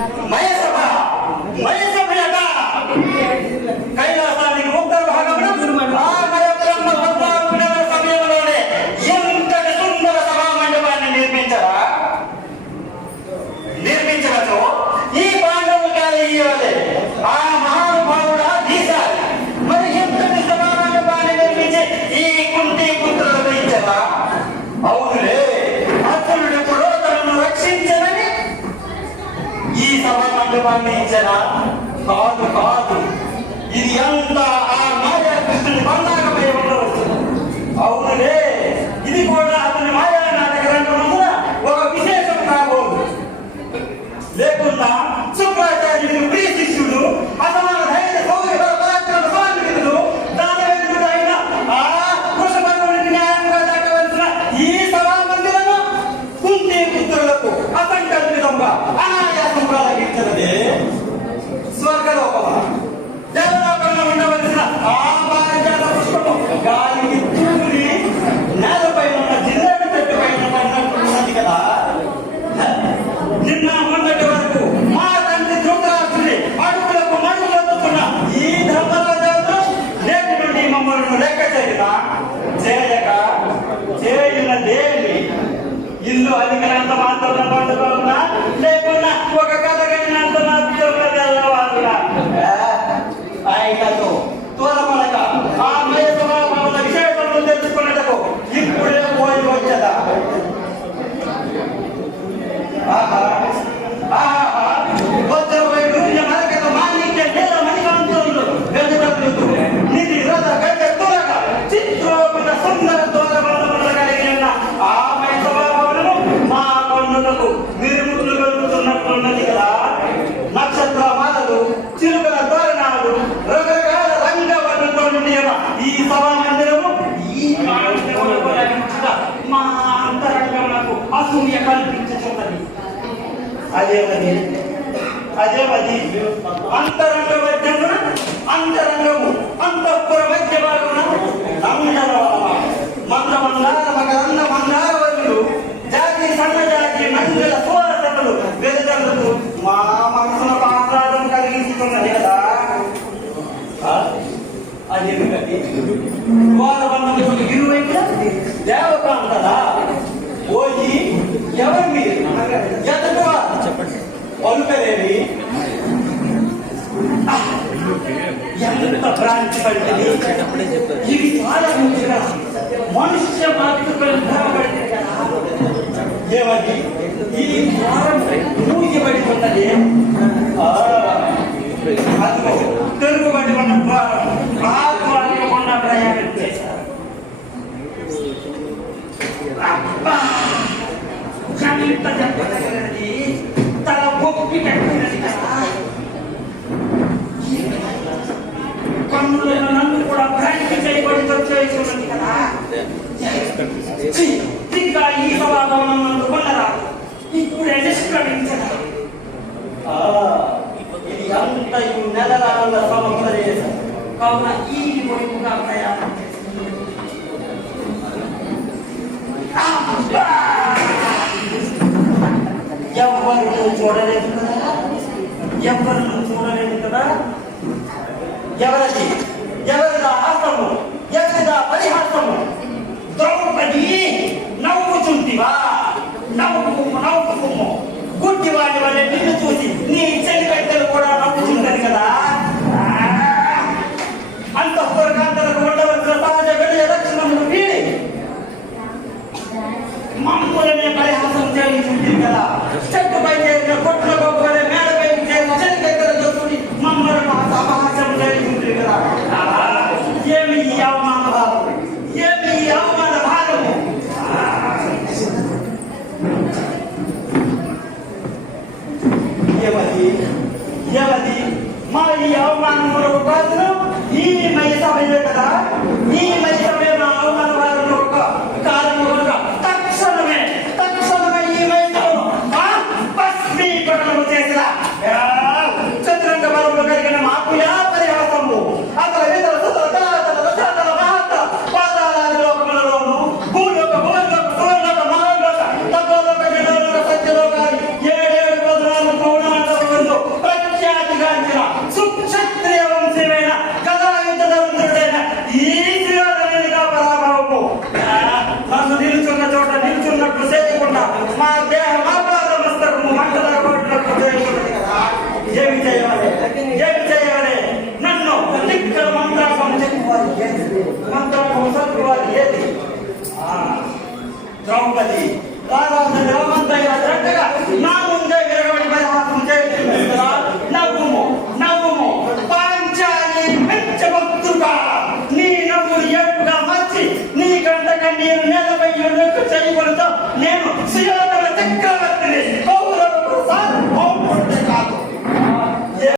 前様前様 పండించరా కాదు కాదు. ఇది అంతా ఆ మాయ కృష్ణుని బండాకపై ఉండవచ్చు. అవునులే. ఇల్లు అలికినంత మాత్రం పండుగ అదేమది? అదేమది? అంతరంగ వైద్యమున అంతరంగము అంతఃపుర వైద్య భాగమున మందర మందార మకరంద మందార వైద్యులు జాతి సన్న జాతి మంజుల సోదరులు వెదజల్లు మా మనసున ఆహ్లాదం కలిగిస్తున్నది కదా అదేమి కది గోడబంధం ఇరువైపు దేవకాంతలా పోయి ఎవరి మీరు? ఎదుట పలుకలేవి ఎంత భ్రాంతి పడింది ఇది చాలా ముందుగా మనుష్య బాధ్యతపడి ఏమది ఈ ద్వారం మూసిబడి ఉన్నది పన్నులైన నన్ను కూడా బ్రాంక్ చేయబడి వచ్చేస్తున్నది కదా ఇంకా ఈ సమాధానం నన్ను కొనరా ఇప్పుడే నిష్క్రమించరా ఇది కావున ఈ వైపుగా ప్రయాణం ఎవరు చూడలేదు కదా? ఎవరది? ఎవరిదా ఆస్తము ఎవరిదా పరిహాసము? ద్రౌపది నవ్వుచుంటివా నవ్వుకు నవ్వుకుము. గుడ్డి వాడి వల్ల నిన్ను చూసి నీ చెల్లి పెట్టెలు కూడా నవ్వుతుంటది కదా? అంత స్వర్గాంతరకు ఉండవలసిన సహజ వెళ్ళి లక్షణములు వీడి. మమ్మల్ని పరిహాసం చేయించుంటుంది కదా? చెట్టు పై చేసిన బాహుబలి రారాజు గ్రామంతా ఇలా గట్టిగా నా ముందే నీ నవ్వు ఏడుగా మార్చి నీ కంట కన్నీరు నేలపై చేయకూడదు నేను శిలా